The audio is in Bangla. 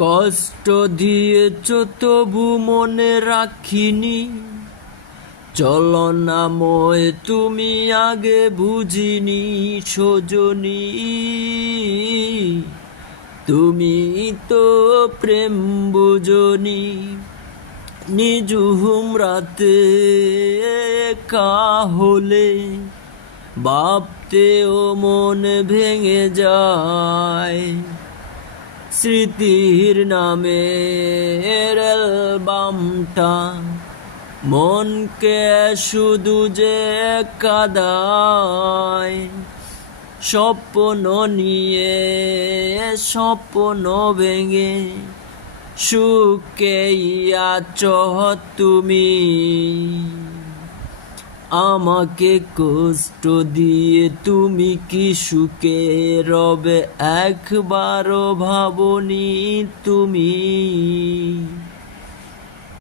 কষ্ট দিয়েছ তবু মনে রাখিনি, চলনাময় তুমি আগে বুঝিনি সজনী। তুমি তো প্রেম বুঝনি, নিঝুম রাতে একা হলে ভাবতেও মন ভেঙে যায়। স্মৃতির নামে অ্যালবামটা মনকে শুধু যে কাঁদায়। স্বপ্ন নিয়ে স্বপ্ন ভেঙে সুখে আছো তুমি। আমাকে কষ্ট দিয়ে তুমি কি সুখে রবে একবারও ভাবনি তুমি।